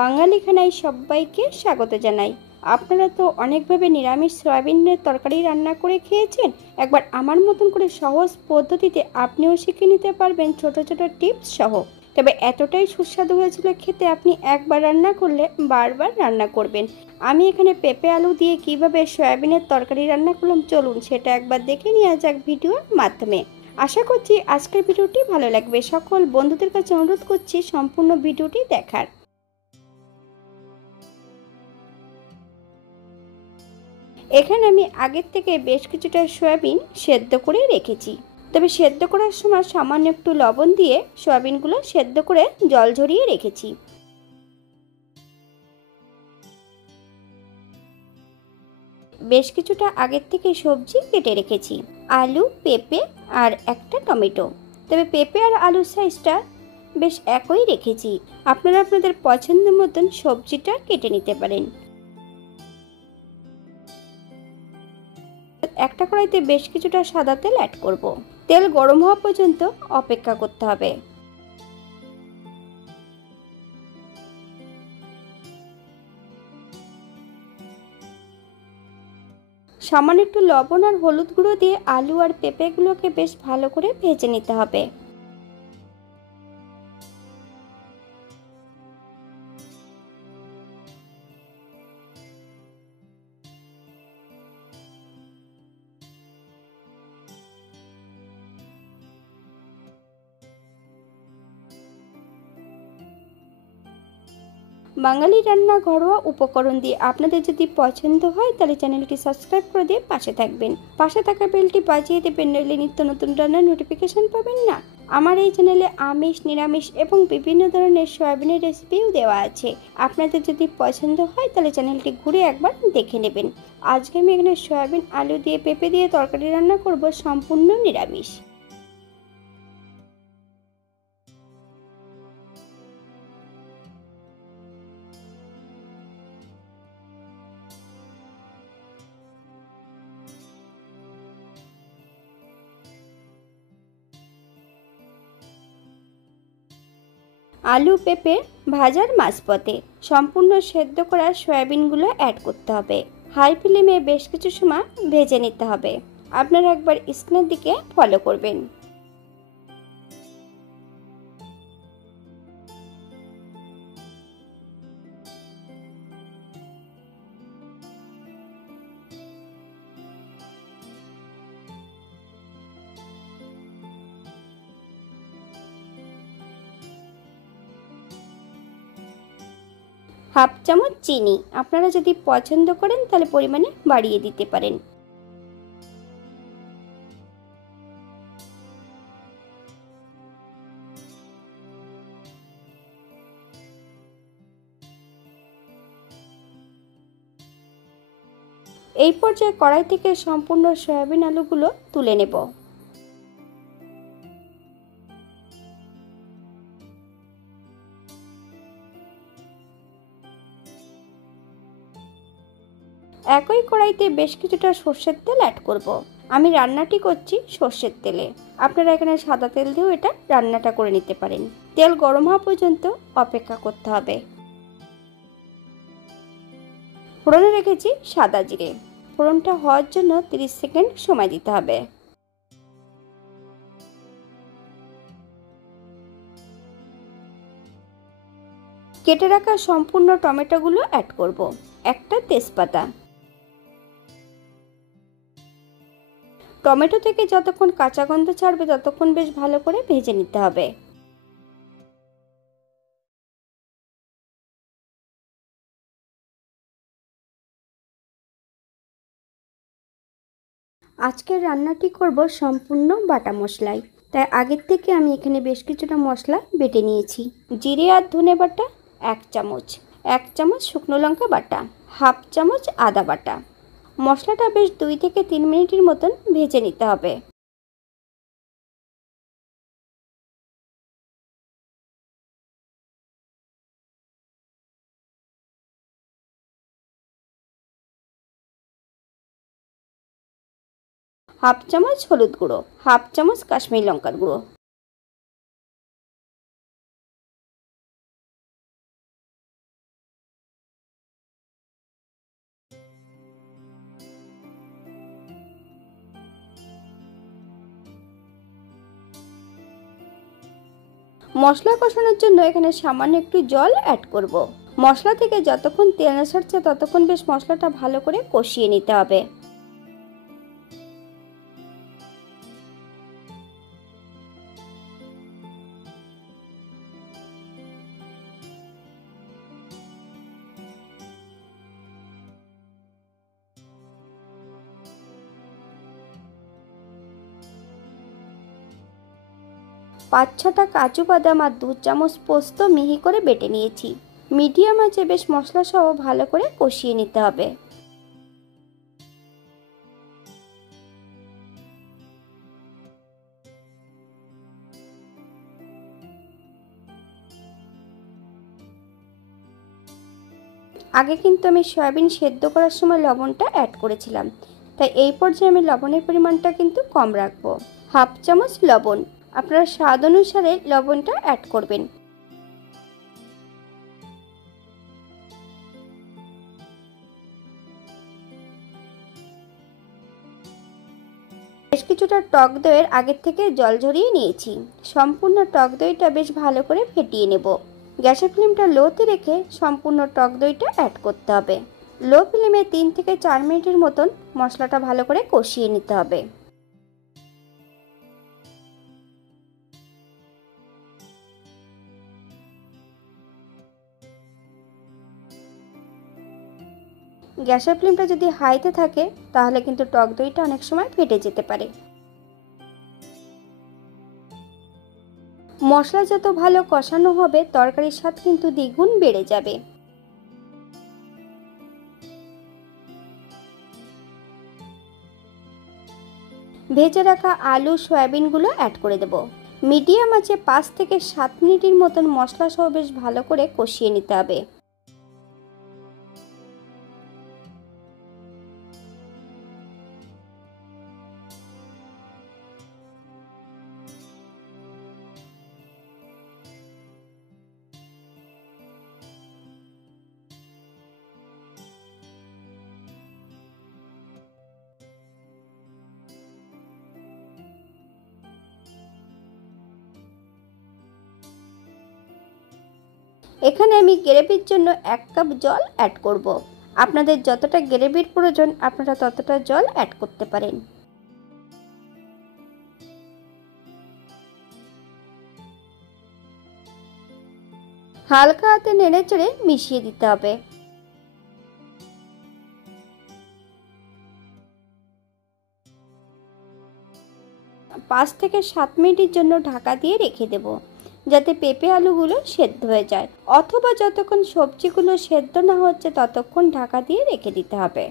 বাঙালি খানায় সবাইকে স্বাগত জানাই। আপনারা তো অনেকভাবে নিরামিষ সয়াবিনের তরকারি রান্না করে খেয়েছেন। একবার আমার মতন করে সহজ পদ্ধতিতে আপনিও শিখে নিতে পারবেন ছোট ছোট টিপস সহ। তবে এতটাই সুস্বাদু হয়েছিল খেতে, আপনি একবার রান্না করলে বারবার রান্না করবেন। আমি এখানে পেঁপে আলু দিয়ে কিভাবে সয়াবিনের তরকারি রান্না করলাম, চলুন সেটা একবার দেখে নেওয়া যাক ভিডিওর মাধ্যমে। আশা করছি আজকের ভিডিওটি ভালো লাগবে। সকল বন্ধুদের কাছে অনুরোধ করছি সম্পূর্ণ ভিডিওটি দেখার। এখানে আমি আগের থেকে বেশ কিছুটা সয়াবিন সেদ্ধ করে রেখেছি। তবে সেদ্ধ করার সময় সামান্য একটু লবণ দিয়ে সয়াবিনগুলো সেদ্ধ করে জল ঝরিয়ে রেখেছি। বেশ কিছুটা আগের থেকে সবজি কেটে রেখেছি, আলু, পেঁপে আর একটা টমেটো। তবে পেঁপে আর আলুর সাইজটা বেশ একই রেখেছি। আপনারা আপনাদের পছন্দ মতন সবজিটা কেটে নিতে পারেন। একটা কড়াইতে বেশ কিছুটা সাদা তেল অ্যাড করব। তেল গরম হওয়া পর্যন্ত অপেক্ষা করতে হবে। সামান্য একটু লবণ আর হলুদ গুঁড়ো দিয়ে আলু আর পেঁপেগুলোকে বেশ ভালো করে ভেজে নিতে হবে। বাঙালি রান্না ঘরোয়া উপকরণ দিয়ে আপনাদের যদি পছন্দ হয় তাহলে চ্যানেলটি সাবস্ক্রাইব করে দিয়ে পাশে থাকবেন। পাশে থাকা বেলটি বাজিয়ে দেবেন, নইলে নিত্য নতুন রান্নার নোটিফিকেশন পাবেন না। আমার এই চ্যানেলে আমিষ, নিরামিষ এবং বিভিন্ন ধরনের সয়াবিনের রেসিপিও দেওয়া আছে। আপনাদের যদি পছন্দ হয় তাহলে চ্যানেলটি ঘুরে একবার দেখে নেবেন। আজকে আমি এখানে সয়াবিন আলু দিয়ে পেঁপে দিয়ে তরকারি রান্না করব, সম্পূর্ণ নিরামিষ। আলু, পেঁপে ভাজার মাঝপথে সম্পূর্ণ সেদ্ধ করা সয়াবিনগুলো অ্যাড করতে হবে। হাই ফ্লেমে বেশ কিছু সময় ভেজে নিতে হবে। আপনারা একবার স্ক্রিনের দিকে ফলো করবেন। হাফ চামচ চিনি, আপনারা যদি পছন্দ করেন তাহলে পরিমাণে বাড়িয়ে দিতে পারেন। এই পর্যায়ে কড়াই থেকে সম্পূর্ণ সয়াবিন আলুগুলো তুলে নেব। একই কড়াইতে বেশ কিছুটা সর্ষের তেল অ্যাড করব। আমি রান্নাটি করছি সর্ষের তেলে। আপনারা এখানে সাদা তেল দিয়েও এটা রান্নাটা করে নিতে পারেন। তেল গরম হওয়া পর্যন্ত অপেক্ষা করতে হবে। ফোড়নে রেখেছি সাদা জিরে। ফোড়নটা হওয়ার জন্য 30 সেকেন্ড সময় দিতে হবে। কেটে রাখা সম্পূর্ণ টমেটোগুলো অ্যাড করব। একটা তেজপাতা। টমেটো থেকে যতক্ষণ কাঁচা গন্ধ ছাড়বে ততক্ষণ বেশ ভালো করে ভেজে নিতে হবে। আজকের রান্নাটি করব সম্পূর্ণ বাটা মশলায়, তাই আগের থেকে আমি এখানে বেশ কিছুটা মশলা বেটে নিয়েছি। জিরে আর ধনে বাটা 1 চামচ, 1 চামচ শুকনো লঙ্কা বাটা, হাফ চামচ আদা বাটা। মশলাটা বেশ 2 থেকে 3 মিনিটের মতন ভেজে নিতে হবে। হাফ চামচ হলুদ গুঁড়ো, হাফ চামচ কাশ্মীরি লঙ্কার গুঁড়ো। মশলা কষানোর জন্য এখানে সামান্য একটু জল অ্যাড করব। মশলা থেকে যতক্ষণ তেল না ছাড়ছে ততক্ষণ বেশ মশলাটা ভালো করে কষিয়ে নিতে হবে। পাঁচ ছটা কাজু বাদাম আর 2 চামচ পোস্ত মিহি করে বেটে নিয়েছি। মিডিয়াম আঁচে বেশ মশলা সহ ভালো করে কষিয়ে নিতে হবে। আগে কিন্তু আমি সয়াবিন সেদ্ধ করার সময় লবণটা অ্যাড করেছিলাম, তাই এই পর্যায়ে আমি লবণের পরিমাণটা কিন্তু কম রাখবো। হাফ চামচ লবণ, আপনারা স্বাদ অনুসারে লবণটা অ্যাড করবেন। বেশ কিছুটা টক দইয়ের আগের থেকে জল ঝরিয়ে নিয়েছি। সম্পূর্ণ টক দইটা বেশ ভালো করে ফেটিয়ে নেব। গ্যাসের ফ্লেমটা লোতে রেখে সম্পূর্ণ টক দইটা অ্যাড করতে হবে। লো ফ্লেমে 3 থেকে 4 মিনিটের মতন মশলাটা ভালো করে কষিয়ে নিতে হবে। গ্যাসের ফ্লেমটা যদি হাইতে থাকে তাহলে কিন্তু টক দইটা অনেক সময় ফেটে যেতে পারে। মশলা যত ভালো কষানো হবে তরকারির স্বাদ কিন্তু দ্বিগুণ বেড়ে যাবে। ভেজে রাখা আলু সয়াবিনগুলো অ্যাড করে দেব। মিডিয়াম আঁচে 5 থেকে 7 মিনিটের মতন মশলা সহ বেশ ভালো করে কষিয়ে নিতে হবে। এখানে আমি গ্রেভির জন্য 1 কাপ জল অ্যাড করব। আপনাদের যতটা গ্রেভির প্রয়োজন আপনারা ততটা জল অ্যাড করতে পারেন। হালকা হাতে নেড়েচেড়ে মিশিয়ে দিতে হবে। 5 থেকে 7 মিনিটের জন্য ঢাকা দিয়ে রেখে দেব, যাতে পেঁপে আলুগুলো সেদ্ধ হয়ে যায়, অথবা যতক্ষণ সবজিগুলো সেদ্ধ না হচ্ছে ততক্ষণ ঢাকা দিয়ে রেখে দিতে হবে।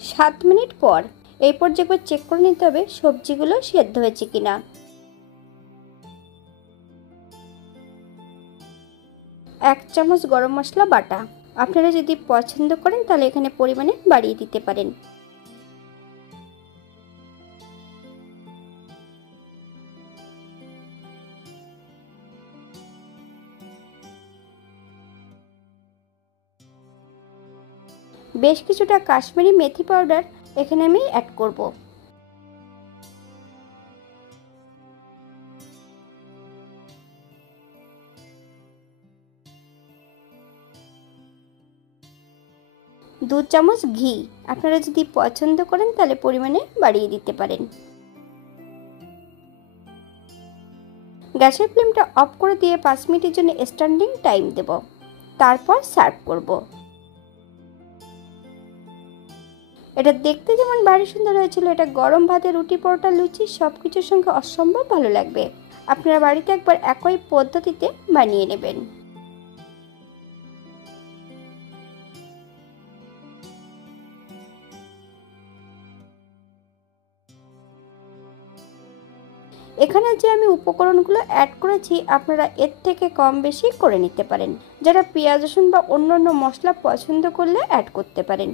সাত মিনিট পর এই পর্যায়ে একবার চেক করে নিতে হবে সবজিগুলো সেদ্ধ হয়েছে কিনা। 1 চামচ গরম মশলা বাটা, আপনারা যদি পছন্দ করেন তাহলে এখানে পরিমাণে বাড়িয়ে দিতে পারেন। বেশ কিছুটা কাশ্মীরি মেথি পাউডার এখানে আমি অ্যাড করব। দু চামচ ঘি, আপনারা যদি পছন্দ করেন তাহলে পরিমাণে বাড়িয়ে দিতে পারেন। গ্যাসের ফ্লেমটা অফ করে দিয়ে 5 মিনিটের জন্য স্ট্যান্ডিং টাইম দেব, তারপর সার্ভ করব। এটা দেখতে যেমন ভারী সুন্দর হয়েছিল, এটা গরম ভাতে, রুটি, পরোটা, লুচি সবকিছুর সঙ্গে অসম্ভব ভালো লাগবে। আপনারা বাড়িতে একবার একই পদ্ধতিতে বানিয়ে নেবেন। এখানে যে আমি উপকরণগুলো অ্যাড করেছি আপনারা এর থেকে কম বেশি করে নিতে পারেন। যারা পেঁয়াজ রসুন বা অন্যান্য মশলা পছন্দ করলে অ্যাড করতে পারেন।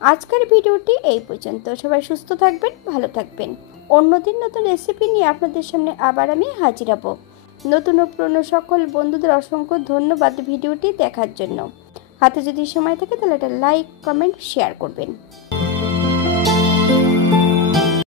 আজকের ভিডিওটি এই পর্যন্ত। সবাই সুস্থ থাকবেন, ভালো থাকবেন। অন্যদিন নতুন রেসিপি নিয়ে আপনাদের সামনে আবার আমি হাজির হব। নতুন ও পুরনো সকল বন্ধুদের অসংখ্য ধন্যবাদ ভিডিওটি দেখার জন্য। হাতে যদি সময় থাকে তাহলে একটা লাইক, কমেন্ট, শেয়ার করবেন।